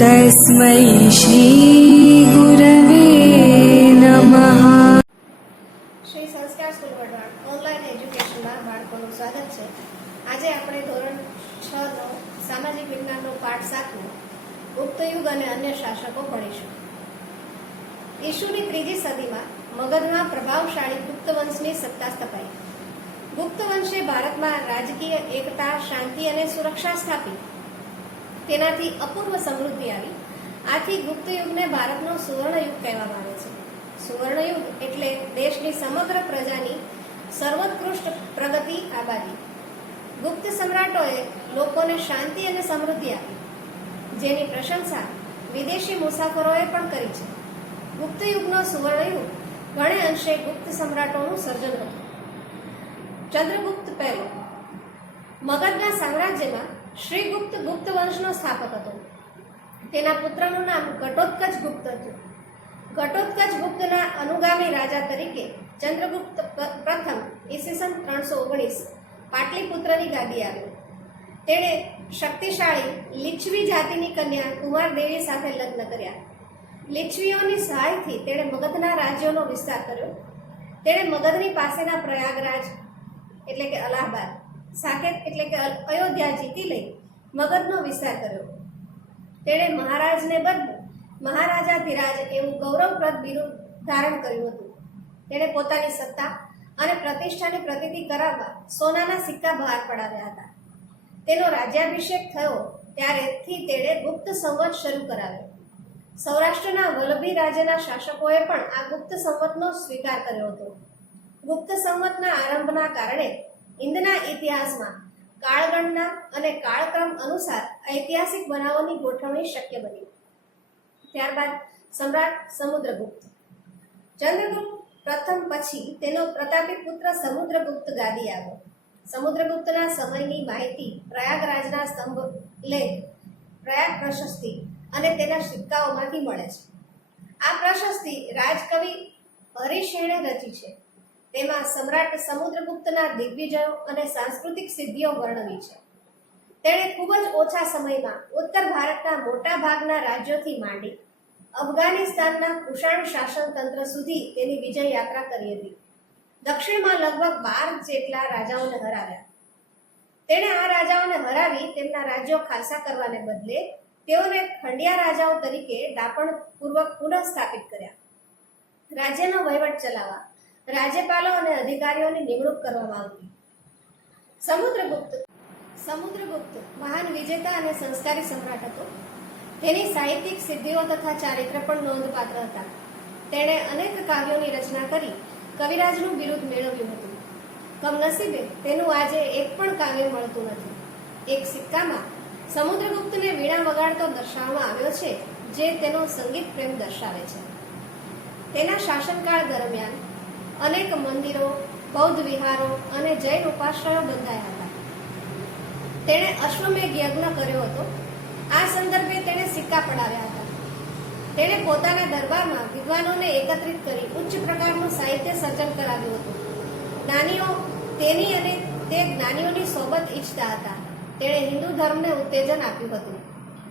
तस्मै श्रीगुरवे नमः। શ્રી સંસ્કાર સ્કૂલ વઢવાણ ઓનલાઈન એજ્યુકેશનમાં બાળકોનું સ્વાગત છે। આજે આપણે ધોરણ 6 નો સામાજિક વિજ્ઞાનનો પાઠ 7 નો ગુપ્તયુગ અને અન્ય શાસકો ભણીશું। ઈસુની 3જી સદીમાં મગધમાં પ્રભાવશાળી ગુપ્ત વંશની સત્તા સ્થપાઈ। ગુપ્ત વંશે ભારતમાં રાજકીય એકતા, શાંતિ અને સુરક્ષા સ્થાપી। તેનાથી અપૂર્વ સમૃદ્ધિ આવી। આથી ગુપ્ત યુગને ભારતનો સુવર્ણયુગ કહેવામાં આવે છે। સુવર્ણયુગ એટલે દેશની સમગ્ર પ્રજાની સર્વોત્કૃષ્ટ પ્રગતિ, આબાદી। ગુપ્ત સમ્રાટોએ લોકોને શાંતિ અને સમૃદ્ધિ આપી, જેની પ્રશંસા વિદેશી મુસાફરોએ પણ કરી છે। ગુપ્ત યુગનો સુવર્ણયુગ ઘણે અંશે ગુપ્ત સમ્રાટોનું સર્જન હતું। ચંદ્રગુપ્ત પહેલો મગધના સામ્રાજ્યમાં શ્રીગુપ્ત ગુપ્ત વંશનો સ્થાપક હતો। તેના પુત્રનું નામ ઘટોત્કચ ગુપ્ત હતું। ઘટોત્કચ ગુપ્તના અનુગામી રાજા તરીકે ચંદ્રગુપ્ત પ્રથમ ઈસવીસન 319 પાટલીપુત્રની ગાદી આવ્યો। તેણે શક્તિશાળી લિચ્છી જાતિની કન્યા કુમારદેવી સાથે લગ્ન કર્યા। લિચ્છવીઓની સહાયથી તેણે મગધના રાજ્યોનો વિસ્તાર કર્યો। તેણે મગધની પાસેના પ્રયાગરાજ એટલે કે અલ્હાબાદ, સાકેત એટલે કે અયોધ્યા જીતી લઈ મગધનો વિસ્તાર કર્યો। તેણે મહારાજને બદલે મહારાજાધિરાજ એવું ગૌરવપ્રદ બિરુદ ધારણ કર્યું હતું। તેણે પોતાની સત્તા અને પ્રતિષ્ઠાની પ્રતીતિ કરાવવા સોનાના સિક્કા બહાર પડાવ્યા હતા। તેનો રાજ્યાભિષેક થયો ત્યારેથી તેણે ગુપ્ત સંવત શરૂ કરાવ્યો। સૌરાષ્ટ્રના વલ્લભી રાજ્યના શાસકોએ પણ આ ગુપ્ત સંવતનો સ્વીકાર કર્યો હતો। ગુપ્ત સંવતના આરંભના કારણે હિન્દના ઇતિહાસમાં કાળગણના અને કાળક્રમ અનુસાર ઐતિહાસિક બનાવોની ગોઠવણી શક્ય બની। ત્યારબાદ સમ્રાટ સમુદ્રગુપ્ત। ચંદ્રગુપ્ત પ્રથમ પછી તેનો પ્રતાપી પુત્ર સમુદ્રગુપ્ત ગાદી આવ્યો। સમુદ્રગુપ્તના સમયની માહિતી પ્રયાગરાજના સ્તંભ લેખ, પ્રયાગ પ્રશસ્તિ અને તેના સિક્કાઓમાંથી મળે છે। આ પ્રશસ્તિ રાજકવિ હરિશેણે રચી છે। તેમાં સમ્રાટ સમુદ્રગુપ્તના દિગ્વિજયો અને સાંસ્કૃતિક સિદ્ધિઓ વર્ણવી છે। તેણે ખૂબ જ ઓછા સમયમાં ઉત્તર ભારતના મોટા ભાગના રાજ્યોથી માંડી અફઘાનિસ્તાનના કુષાણ શાસન તંત્ર સુધી તેની વિજય યાત્રા કરી હતી। દક્ષિણમાં લગભગ 12 જેટલા રાજાઓને હરાવ્યા। તેણે આ રાજાઓને હરાવી તેમના રાજ્યો ખાલસા કરવાને બદલે તેઓને ખંડિયા રાજાઓ તરીકે ડાપણપૂર્વક પુનઃ સ્થાપિત કર્યા। રાજ્યનો વહીવટ ચલાવવા રાજ્યપાલો અને અધિકારીઓની નિમણૂક કરવામાં આવતી। સમુદ્રગુપ્ત મહાન વિજેતા અને સંસ્કારી સમ્રાટ હતો। તેની સાહિત્યિક સિદ્ધિઓ તથા ચારિત્ર પણ નોંધપાત્ર હતા। તેણે અનેક કાવ્યોની રચના કરી કવિરાજનું બિરુદ મેળવ્યું હતું। કમનસીબે તેનું આજે એક પણ કાવ્ય મળતું નથી। એક સિક્કામાં સમુદ્રગુપ્તને વીણા વગાડતો દર્શાવવામાં આવ્યો છે, જે તેનો સંગીત પ્રેમ દર્શાવે છે। તેના શાસનકાળ દરમિયાન અનેક મંદિરો, બૌદ્ધ વિહારો અને જૈન ઉપાશ્રયો બંધાયા હતા। તેણે અશ્વમેઘ યજ્ઞ કર્યો હતો। આ સંદર્ભે તેણે સિક્કા પડાવ્યા હતા। તેણે પોતાના દરબારમાં વિદ્વાનોને એકત્રિત કરી ઉચ્ચ પ્રકારનું સાહિત્ય સર્જન કરાવ્યું હતું। જ્ઞાનીઓ તેની અને તે જ્ઞાનીઓની સોબત ઈચ્છતા હતા। તેણે હિન્દુ ધર્મને ઉત્તેજન આપ્યું હતું।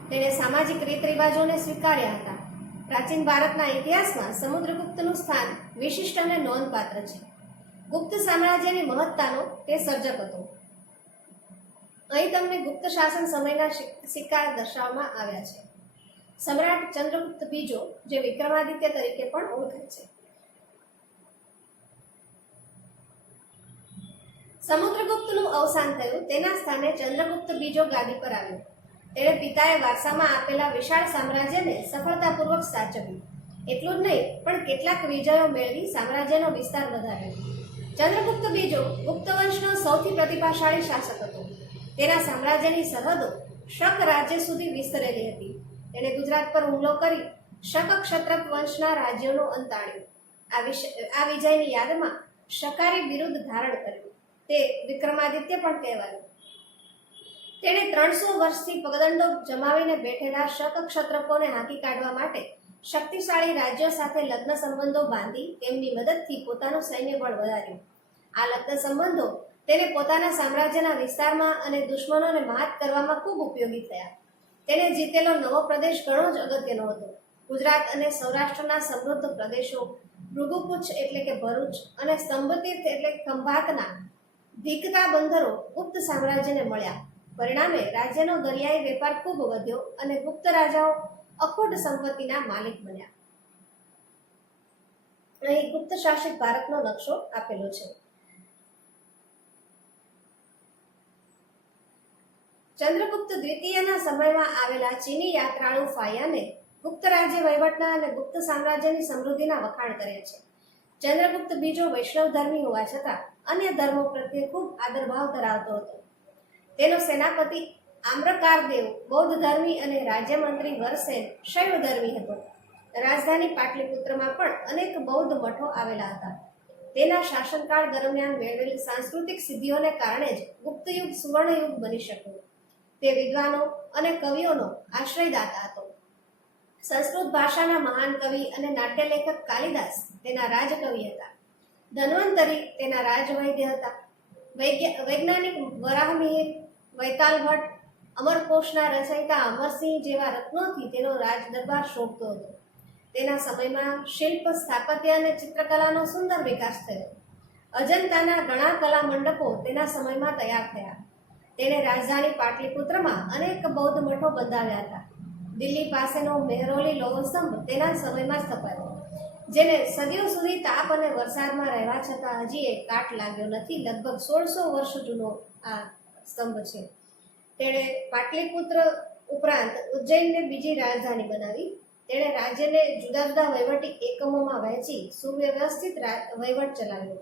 તેણે સામાજિક રીત રિવાજોને સ્વીકાર્યા હતા। પ્રાચીન ભારતના ઇતિહાસમાં સમુદ્રગુપ્તનું સ્થાન વિશિષ્ટ અને નોંધપાત્ર છે। ગુપ્ત સામ્રાજ્યની મહત્તાનો તે સર્જક હતો। અહીં તમને ગુપ્ત શાસન સમયના સિક્કા દર્શાવવામાં આવ્યા છે। સમ્રાટ ચંદ્રગુપ્ત બીજો, જે વિક્રમાદિત્ય તરીકે પણ ઓળખાય છે। સમુદ્રગુપ્તનું અવસાન થયું, તેના સ્થાને ચંદ્રગુપ્ત બીજો ગાદી પર આવ્યો। તેણે પિતાએ વારસામાં આપેલા વિશાળ સામ્રાજ્યને સફળતાપૂર્વક સાચવ્યું। એટલું જ નહીં, પણ કેટલાક વિજયો મેળવી સામ્રાજ્યનો વિસ્તાર વધાર્યો। ચંદ્રગુપ્ત બીજો ગુપ્ત વંશનો સૌથી પ્રતિભાશાળી શાસક હતો। તેના સામ્રાજ્યની સરહદો શક રાજ્ય સુધી વિસ્તરેલી હતી। તેણે ગુજરાત પર હુમલો કરી શક ક્ષત્રપ વંશના રાજ્યોનો અંત આણ્યો। આ વિજયની યાદમાં શકારી બિરુદ ધારણ કર્યું। તે વિક્રમાદિત્ય પણ કહેવાયું। તેણે 300 વર્ષથી પગદંડો જમાવીને બેઠેલા શક ક્ષત્રપોને હાંકી કાઢવા માટે શક્તિશાળી રાજ્યો સાથે લગ્ન સંબંધો બાંધી તેમની મદદથી પોતાનું સૈન્ય બળ વધાર્યું। આ લગ્ન સંબંધો તેને પોતાના સામ્રાજ્યના વિસ્તારમાં અને દુશ્મનોને માત કરવામાં ખૂબ ઉપયોગી થયા। તેણે જીતેલો નવો પ્રદેશ ઘણો જ અગત્યનો હતો. ગુજરાત અને સૌરાષ્ટ્રના સમૃદ્ધ પ્રદેશો, ભૃગુકુચ એટલે કે ભરૂચ અને સ્તંભતીર્થ એટલે કે ખંભાતના ધીકતા બંદરો ગુપ્ત સામ્રાજ્યને મળ્યા. પરિણામે રાજ્યનો દરિયાઈ વેપાર ખૂબ વધ્યો અને ગુપ્ત રાજાઓ અખૂટ સંપત્તિના માલિક બન્યા. અહીં ગુપ્ત શાસિત ભારતનો નકશો આપેલો છે. ચંદ્રગુપ્ત દ્વિતીયના સમયમાં આવેલા ચીની યાત્રાળુ ફાયાને ગુપ્ત રાજ્ય વહીવટના અને ગુપ્ત સામ્રાજ્યની સમૃદ્ધિના વખાણ કરે છે. ચંદ્રગુપ્ત બીજો વૈષ્ણવ ધર્મી હોવા છતાં અન્ય ધર્મો પ્રત્યે ખૂબ આદરભાવ ધરાવતો હતો. તેનો સેનાપતિ આમ્રકારદેવ બૌદ્ધ ધર્મી અને રાજ્યમંત્રી વરસેન શૈવ ધર્મી હતો. રાજધાની પાટલીપુત્રમાં પણ અનેક બૌદ્ધ મઠો આવેલા હતા. તેના શાસનકાળ દરમિયાન મેળવેલી સાંસ્કૃતિક સિદ્ધિઓને કારણે જ ગુપ્તયુગ સુવર્ણયુગ બની શક્યો. તે વિદ્વાનો અને કવિઓનો આશ્રયદાતા હતો. સંસ્કૃત ભાષાના મહાન કવિ અને નાટ્યલેખક કાલિદાસ તેના રાજકવિ હતા. ધન્વંતરી તેના રાજવૈદ્ય હતા. વૈજ્ઞાનિક વરાહમિહિર, વૈતાલ ભટ્ટ, અમરકોશના રચયિતા અમરસિંહ જેવા રત્નોથી તેનો રાજ દરબાર શોભતો હતો. તેના સમયમાં શિલ્પ, સ્થાપત્ય અને ચિત્રકલાનો સુંદર વિકાસ થયો. અજંતાના ઘણા કલા મંડપો તેના સમયમાં તૈયાર થયા. તેણે રાજધાની પાટલીપુત્રમાં અનેક બૌદ્ધ મઠો બંધાવ્યા હતા. દિલ્હી પાસેનો મેહરોલી લોહસ્તંભ તેના સમયમાં સ્થપાયો, જેને સદીઓ સુધી તાપ અને વરસાદમાં રહેવા છતાં હજી એક કાટ લાગ્યો નથી. લગભગ 1600 વર્ષ જૂનો આ સ્તંભ છે. તેણે પાટલીપુત્ર ઉપરાંત ઉજ્જૈનને બીજી રાજધાની બનાવી. તેણે રાજ્યને જુદા જુદા વહીવટી એકમોમાં વહેંચી સુવ્યવસ્થિત વહીવટ ચલાવ્યો.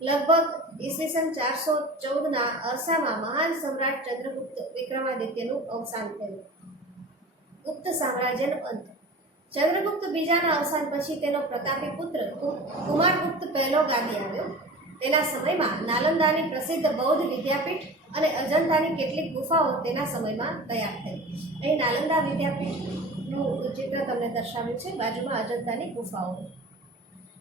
લગભગ ઈસવીસન 414ના અરસામાં મહાન સમ્રાટ ચંદ્રગુપ્ત વિક્રમાદિત્યનું અવસાન થયું. ગુપ્ત સામ્રાજ્યનો અંત. ચંદ્રગુપ્ત બીજાના અવસાન પછી તેનો પ્રતાપી પુત્ર કુમારગુપ્ત પહેલો ગાદી આવ્યો. તેના સમયમાં નાલંદાની પ્રસિદ્ધ બૌદ્ધ વિદ્યાપીઠ અને અજંતાની કેટલીક ગુફાઓ તેના સમયમાં તૈયાર થઈ. અહીં નાલંદા વિદ્યાપીઠનું ચિત્ર તમને દર્શાવ્યું છે, બાજુમાં અજંતાની ગુફાઓ.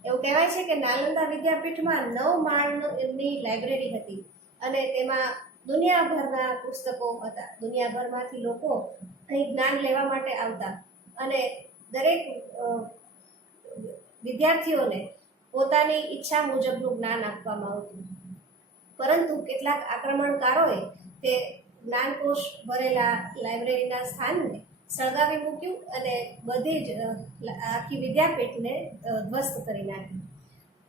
એવું કહેવાય છે કે નાલંદા વિદ્યાપીઠમાં 9 માળની લાઇબ્રેરી હતી અને તેમાં દુનિયાભરના પુસ્તકો હતા. દુનિયાભરમાંથી લોકો અહીં જ્ઞાન લેવા માટે આવતા અને દરેક વિદ્યાર્થીઓને પોતાની ઈચ્છા મુજબનું જ્ઞાન આપવામાં આવતું. પરંતુ કેટલાક આક્રમણકારોએ તે જ્ઞાનકોશ ભરેલા લાઇબ્રેરીના સ્થાનને સળગાવી મૂક્યું અને બધી જ આખી વિદ્યાપીઠને ધ્વસ્ત કરી નાખી.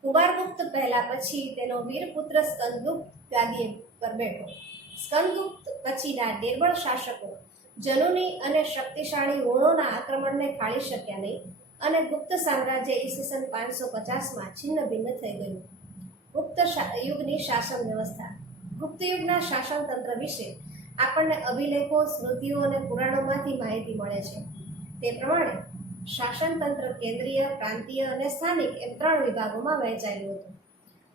કુમારગુપ્ત પહેલા પછી તેનો વીરપુત્ર સ્કંદગુપ્ત ગાદી પર બેઠો. સ્કંદગુપ્ત પછીના નિર્બળ શાસકો જનુની અને શક્તિશાળી હુણોના આક્રમણને ખાળી શક્યા નહીં અને ગુપ્ત સામ્રાજ્ય ઈસવીસન 550માં છિન્ન ભિન્ન થઈ ગયું. ગુપ્ત યુગની શાસન વ્યવસ્થા. ગુપ્ત યુગના શાસન તંત્ર વિશે આપણને અભિલેખો, સ્મૃતિઓ અને પુરાણોમાંથી માહિતી મળે છે. તે પ્રમાણે શાસન તંત્ર કેન્દ્રીય, પ્રાંતીય અને સ્થાનિક એમ 3 વિભાગોમાં વહેંચાયેલું હતું.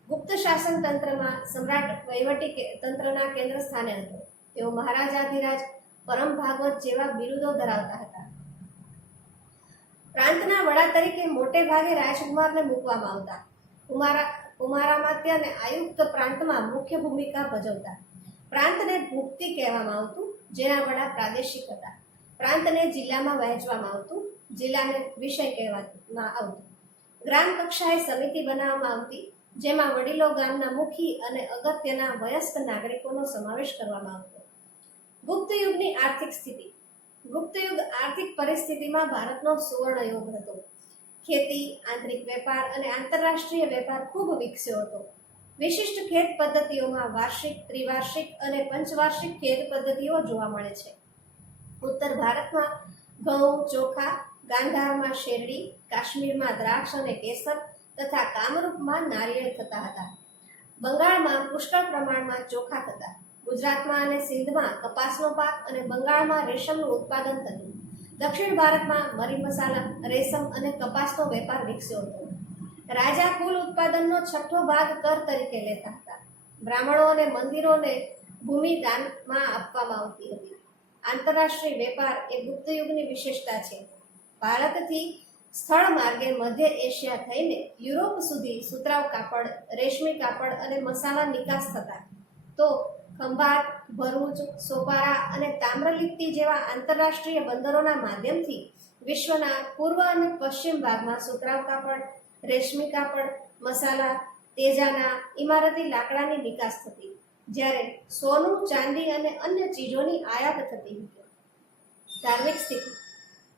ગુપ્ત શાસન તંત્રમાં સમ્રાટ વહીવટી તંત્રના કેન્દ્ર સ્થાને હતો. તેઓ મહારાજાધિરાજ, પરમ ભાગવત જેવા બિરુદો ધરાવતા હતા. પ્રાંતના વડા તરીકે મોટે ભાગે રાજકુમારને મૂકવામાં આવતા. કુમારામાત્ય અને આયુક્ત પ્રાંતમાં મુખ્ય ભૂમિકા ભજવતા. પ્રાંતને ભુક્તિ કહેવામાં આવતું, જેના વડા પ્રાદેશિક હતા. પ્રાંતને જિલ્લામાં વહેંચવામાં આવતું, જિલ્લાને વિષય કહેવામાં આવતું. ગ્રામ કક્ષાએ સમિતિ બનાવવામાં આવતી, જેમાં વડીલો, ગામના મુખી અને અગત્યના વયસ્ક નાગરિકોનો સમાવેશ કરવામાં આવતો. ગુપ્ત યુગની આર્થિક સ્થિતિ. ગુપ્ત યુગ આર્થિક પરિસ્થિતિમાં ભારતનો સુવર્ણ યુગ હતો. ખેતી, આંતરિક વેપાર અને આંતરરાષ્ટ્રીય વેપાર ખૂબ વિકસ્યો હતો. વિશિષ્ટ ખેત પદ્ધતિઓમાં વાર્ષિક, ત્રિવાર્ષિક અને પંચવાર્ષિક ખેત પદ્ધતિઓ જોવા મળે છે. ઉત્તર ભારતમાં ઘઉં, ચોખા, ગાંધારમાં શેરડી, કાશ્મીરમાં દ્રાક્ષ અને કેસર તથા કામરૂપમાં નારિયેળ થતા હતા. બંગાળમાં પુષ્કળ પ્રમાણમાં ચોખા થતા. ગુજરાતમાં અને સિંધમાં કપાસનો પાક અને બંગાળમાં રેશમનું ઉત્પાદન થતું. દક્ષિણ ભારતમાં મરી મસાલા, રેશમ અને કપાસનો વેપાર વિકસ્યો હતો. રાજા કુલ ઉત્પાદનનો 6થો ભાગ કર તરીકે લેતા હતા. બ્રાહ્મણો અને મંદિરોને ભૂમિ દાનમાં આપવામાં આવતી હતી. આંતરરાષ્ટ્રીય વેપાર એ ગુપ્ત યુગની વિશેષતા છે. ભારતથી સ્થળ માર્ગે મધ્ય એશિયા થઈને યુરોપ સુધી સુતરાઉ કાપડ, રેશમી કાપડ અને મસાલા નિકાસ થતા. તો ખંભાત, ભરૂચ, સોપારા અને તામ્રલિપ્તિ જેવા આંતરરાષ્ટ્રીય બંદરોના માધ્યમથી વિશ્વના પૂર્વ અને પશ્ચિમ ભાગમાં સુતરાઉ કાપડ, રેશમી કાપડ, મસાલા, તેજાના, ઇમારતી લાકડાની નિકાસ થતી, જ્યારે સોનું, ચાંદી અને અન્ય ચીજોની આયાત થતી હતી. ધાર્મિક સ્થિતિ.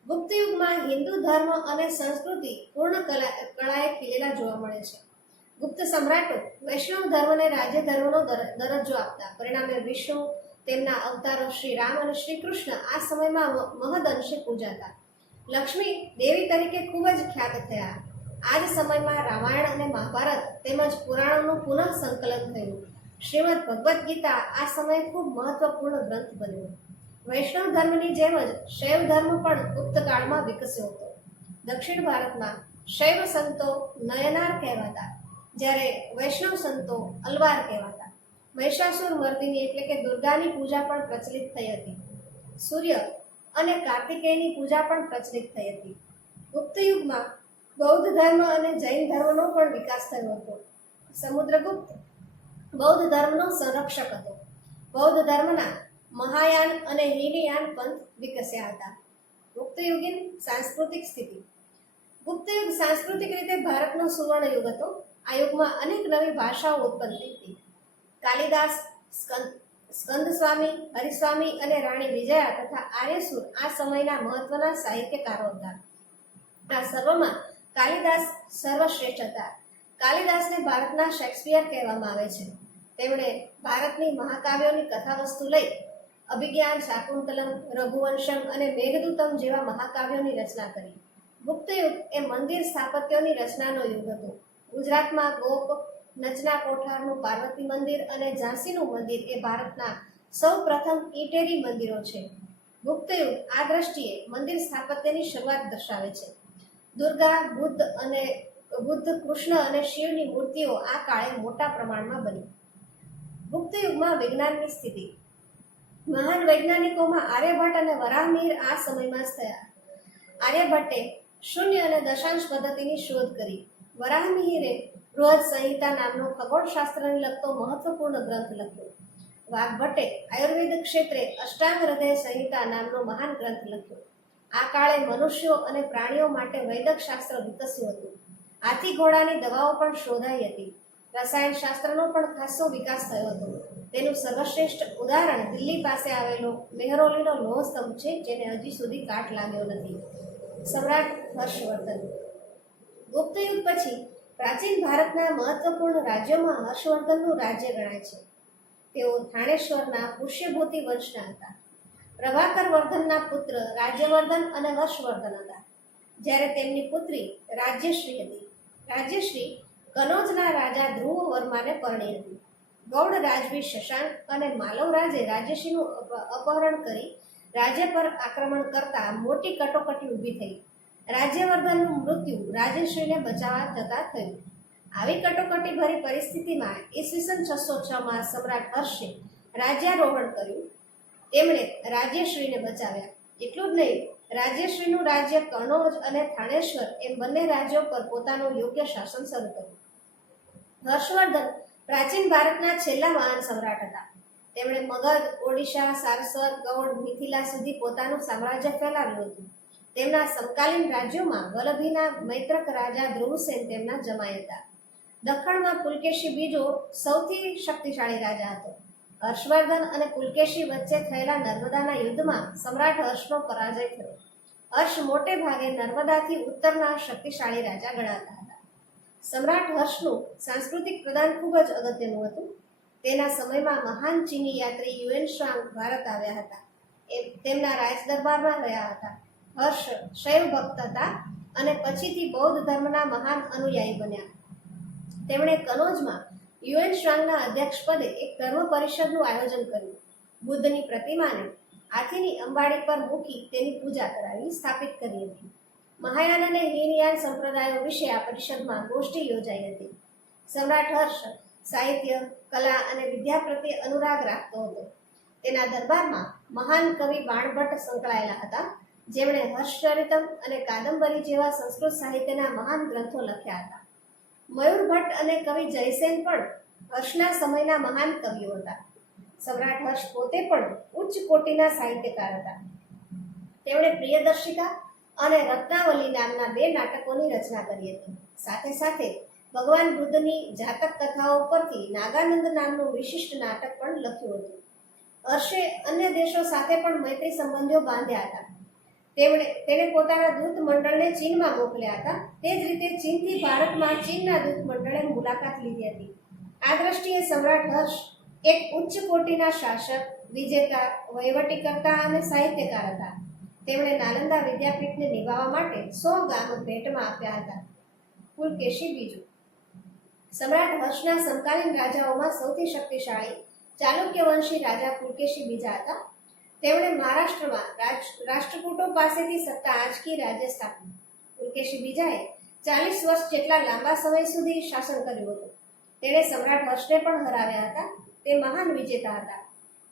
ગુપ્ત યુગમાં હિન્દુ ધર્મ અને સંસ્કૃતિ પૂર્ણ કળાએ ખીલેલા જોવા મળે છે. ગુપ્ત સમ્રાટો વૈષ્ણવ ધર્મને રાજ્ય ધર્મનો દરજ્જો આપતા, પરિણામે વિષ્ણુ, તેમના અવતારો શ્રી રામ અને શ્રી કૃષ્ણ આ સમયમાં મહદઅંશે પૂજાતા. લક્ષ્મી દેવી તરીકે ખૂબ જ ખ્યાત થયા. આ જ સમયમાં રામાયણ અને મહાભારત તેમજ પુરાણોનું પુનઃ સંકલન થયું. શ્રીમદ ભગવદ્ ગીતા આ સમયે ખૂબ મહત્વપૂર્ણ ગ્રંથ બન્યો. વૈષ્ણવ ધર્મની જેમ જ શૈવ ધર્મ પણ ગુપ્ત કાળમાં વિકસ્યો હતો. દક્ષિણ ભારતમાં શૈવ સંતો નયનાર કહેવાતા, જ્યારે વૈષ્ણવ સંતો અલવાર કહેવાતા. મહિષાસુર મર્દિની એટલે કે દુર્ગાની પૂજા પણ પ્રચલિત થઈ હતી. સૂર્ય અને કાર્તિકેયની પૂજા પણ પ્રચલિત થઈ હતી. ગુપ્ત યુગમાં બૌદ્ધ ધર્મ અને જૈન ધર્મનો પણ વિકાસ થયો હતો. સમુદ્રગુપ્ત બૌદ્ધ ધર્મનો સંરક્ષક હતો. બૌદ્ધ ધર્મના મહાયાન અને હીનયાન પંથ વિકસ્યા હતા. ગુપ્તયુગીન સાંસ્કૃતિક સ્થિતિ. ગુપ્ત યુગ સાંસ્કૃતિક રીતે ભારતનો સુવર્ણ યુગ હતો. આ યુગમાં અનેક નવી ભાષાઓ ઉત્પન્ન થઈ હતી. કાલિદાસ, સ્કંદસ્વામી, હરિસ્વામી અને રાણી વિજયા તથા આર્યસુર આ સમયના મહત્વના સાહિત્યકારો હતા. આ સર્વમાં કાલિદાસ સર્વશ્રેષ્ઠ હતા. કાલિદાસને ભારતના શેક્સપિયર કહેવામાં આવે છે. તેમણે ભારતની મહાકાવ્યોની કથાવસ્તુ લઈ અભિજ્ઞાન, શાકુંતલમ, રઘુવંશમ અને મેઘદૂતમ જેવા મહાકાવ્યોની રચના કરી. ગુપ્ત યુગ એ મંદિર સ્થાપત્યોની રચનાનો યુગ હતો. ગુજરાતમાં ગોપ, નચના કોઠારનું પાર્વતી મંદિર અને ઝાંસીનું મંદિર એ ભારતના સૌ પ્રથમ ઈંટેરી મંદિરો છે. ગુપ્ત યુગ આ દ્રષ્ટિએ મંદિર સ્થાપત્યની શરૂઆત દર્શાવે છે. દુર્ગા, બુદ્ધ, કૃષ્ણ અને શિવની મૂર્તિઓ આ કાળે મોટા પ્રમાણમાં બની. ગુપ્ત યુગમાં વિજ્ઞાનની સ્થિતિ. મહાન વૈજ્ઞાનિકોમાં આર્યભટ્ટ અને વરાહમિહિર આ સમયમાં જ થયા. આર્યભટ્ટે શૂન્ય અને દશાંશ પદ્ધતિની શોધ કરી. વરાહમિહિરે બૃહદ સંહિતા નામનો ખગોળશાસ્ત્રને લગતો મહત્વપૂર્ણ ગ્રંથ લખ્યો. વાઘભટ્ટે આયુર્વેદ ક્ષેત્રે અષ્ટાંગ હૃદય સંહિતા નામનો મહાન ગ્રંથ લખ્યો. આ કાળે મનુષ્યો અને પ્રાણીઓ માટે વૈદક શાસ્ત્ર વિકસ્યું હતું. હાથી ઘોડાની દવાઓ પણ શોધાઈ હતી. રસાયણ શાસ્ત્રનો પણ ખાસો વિકાસ થયો હતો. તેનું સર્વશ્રેષ્ઠ ઉદાહરણ દિલ્હી પાસે આવેલો મેહરૌલીનો લોહ સ્તંભ છે, જેને હજી સુધી કાટ લાગ્યો નથી. સમ્રાટ હર્ષવર્ધન. ગુપ્ત યુગ પછી પ્રાચીન ભારતના મહત્વપૂર્ણ રાજ્યોમાં હર્ષવર્ધનનું રાજ્ય ગણાય છે. તેઓ થાણેશ્વરના પુષ્યભૂતિ વંશના હતા. પ્રભાકર વર્ધનના પુત્ર રાજ્યવર્ધન અને હર્ષવર્ધન હતા, જ્યારે તેમની પુત્રી રાજ્યશ્રી હતી. રાજ્યશ્રી કનોજના રાજા ધ્રુવ વર્માને પરણી હતી. ગૌડ રાજવી શશાંક અને માલવ રાજે રાજ્યશ્રીનું અપહરણ કરી રાજ્ય પર આક્રમણ કરતા મોટી કટોકટી ઊભી થઈ. રાજ્યવર્ધનનું મૃત્યુ રાજ્યશ્રીને બચાવવા જતા થયું. આવી કટોકટી ભરી પરિસ્થિતિમાં ઈસવીસન 606માં સમ્રાટ હર્ષે રાજ્યારોહણ કર્યું. તેમણે રાજ્યશ્રીને બચાવ્યા. એટલું જ નહીં, રાજ્યશ્રીનું રાજ્ય કનોજ અને થાણેશ્વર એમ બંને રાજ્યો પર પોતાનું યોગ્ય શાસન શરૂ કર્યું. હર્ષવર્ધન પ્રાચીન ભારતના છેલ્લા મહાન સમ્રાટ હતા. તેમણે મગધ, ઓડિશા, સારસ્વત, ગૌડ, મિથિલા સુધી પોતાનું સામ્રાજ્ય ફેલાવ્યું હતું. તેમના સમકાલીન રાજ્યોમાં વલ્લભીના મૈત્રક રાજા ધ્રુવસેન તેમના જમાઈ હતા. દખ્ખણમાં પુલકેશી બીજો સૌથી શક્તિશાળી રાજા હતો. હર્ષવર્ધન અને પુલકેશી વચ્ચે થયેલા નર્મદાના યુદ્ધમાં સમ્રાટ હર્ષનો પરાજય થયો. હર્ષ મોટે ભાગે નર્મદાથી ઉત્તરના શક્તિશાળી રાજા ગણાતા હતા. સમ્રાટ હર્ષનું સાંસ્કૃતિક પ્રદાન ખૂબ જ અગત્યનું હતું. તેના સમયમાં મહાન ચીની યાત્રી યુએન શાંગ ભારત આવ્યા હતા. એ તેમના રાજદરબારમાં રહ્યા હતા. હર્ષ શૈવ ભક્ત હતા અને પછીથી બૌદ્ધ ધર્મના મહાન અનુયાયી બન્યા. તેમણે કનોજમાં યુએન શાંગના અધ્યક્ષપદે એક ધર્મ પરિષદનું આયોજન કર્યું. બુદ્ધની પ્રતિમાને હાથીની અંબાડી પર મૂકી તેની પૂજા કરાવી સ્થાપિત કરી હતી. મહાયાન અને હીનયાન સંપ્રદાયો વિશે આ પરિષદમાં ગોષ્ઠી યોજાઈ હતી. સમ્રાટ હર્ષ સાહિત્ય, કલા અને વિદ્યા પ્રત્યે અનુરાગ રાખતો હતો. તેના દરબારમાં મહાન કવિ બાણભટ્ટ સંકળાયેલા હતા, જેમણે હર્ષચરિતમ અને કાદંબરી જેવા સંસ્કૃત સાહિત્યના મહાન ગ્રંથો લખ્યા હતા. મયુર ભટ્ટ અને કવિ જયસેન પણ હર્ષના સમયના મહાન કવિઓ હતા. સમ્રાટ હર્ષ પોતે પણ ઉચ્ચ કોટીના સાહિત્યકાર હતા. તેમણે પ્રિયદર્શિકા અને રત્નાવલી નામના 2 નાટકોની રચના કરી હતી. સાથે સાથે ભગવાન બુદ્ધની જાતક કથાઓ પરથી નાગાનંદ નામનું વિશિષ્ટ નાટક પણ લખ્યું હતું. હર્ષે અન્ય દેશો સાથે પણ મૈત્રી સંબંધો બાંધ્યા હતા. તેણે પોતાના દૂત મંડળને ચીનમાં મોકલ્યા હતા. તે જ રીતે ચીનથી ભારતમાં ચીનના દૂત મંડળે મુલાકાત લીધી હતી. આ દ્રષ્ટિએ સમ્રાટ હર્ષ એક ઉચ્ચ કોટીના શાસક, વિજેતા, વહીવટીકર્તા અને સાહિત્યકાર હતા. તેમણે નાલંદા વિદ્યાપીઠને નિભાવવા માટે 100 ગામ ભેટમાં આપ્યા હતા. પુલકેશી બીજું. સમ્રાટ હર્ષના સમકાલીન રાજાઓમાં સૌથી શક્તિશાળી ચાલુક્ય વંશી રાજા પુલકેશી બીજા હતા. તેમણે મહારાષ્ટ્રમાં રાષ્ટ્રકૂટો પાસેથી સત્તા આંચકી રાજ્ય સ્થાપ્યું. પુલકેશી બીજાએ 40 વર્ષ જેટલા લાંબા સમય સુધી શાસન કર્યું હતું. તેણે સમ્રાટ હર્ષને પણ હરાવ્યા હતા. તે મહાન વિજેતા હતા.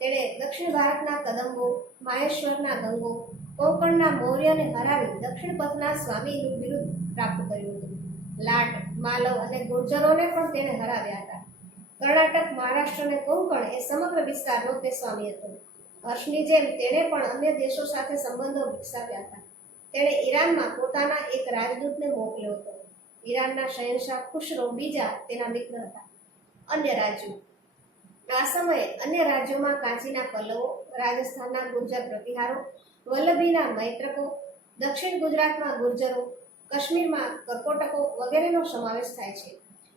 તેણે દક્ષિણ ભારતના કદંબો, માહેશ્વરના ગંગો, કોંકણના મૌર્યને હરાવી દક્ષિણ પથના સ્વામીનું બિરુદ પ્રાપ્ત કર્યું હતું. લાટ, માલવ અને ગુર્જરોને પણ તેણે હરાવ્યા હતા. કર્ણાટક, મહારાષ્ટ્ર અને કોંકણ એ સમગ્ર વિસ્તારનો તે સ્વામી હતો. હર્ષની જેમ તેણે પણ અન્ય દેશો સાથે સંબંધો વિકસાવ્યા હતા. તેણે ઈરાનમાં પોતાના એક રાજદૂતને મોકલ્યો હતો. ઈરાનના શહેનશાહ ખુશરો બીજા તેના મિત્ર હતા. અન્ય રાજ્યો. આ સમયે અન્ય રાજ્યોમાં કાંચીના પલ્લવો, રાજસ્થાનના ગુર્જર પ્રતિહારો, વલ્લભીના મૈત્રકો, દક્ષિણ ગુજરાતમાં ગુર્જરો, કાશ્મીરમાં કર્કોટકો વગેરેનો સમાવેશ થાય છે.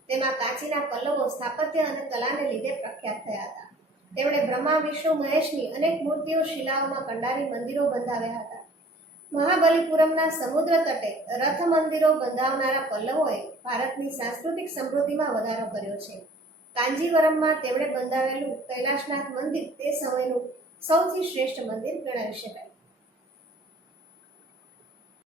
તેમાં કાંચીના પલ્લવો સ્થાપત્ય અને કલાને લીધે પ્રખ્યાત થયા હતા. તેમણે બ્રહ્મા, વિષ્ણુ, મહેશની અનેક મૂર્તિઓ શિલાઓમાં કંડારી મંદિરો બંધાવ્યા હતા. મહાબલીપુરમના સમુદ્ર તટે રથ મંદિરો બંધાવનારા પલ્લવોએ ભારતની સાંસ્કૃતિક સમૃદ્ધિમાં વધારો કર્યો છે. કાંજીવરમમાં તેમણે બંધાવેલું કૈલાશનાથ મંદિર તે સમયનું સૌથી શ્રેષ્ઠ મંદિર ગણાવી શકાય.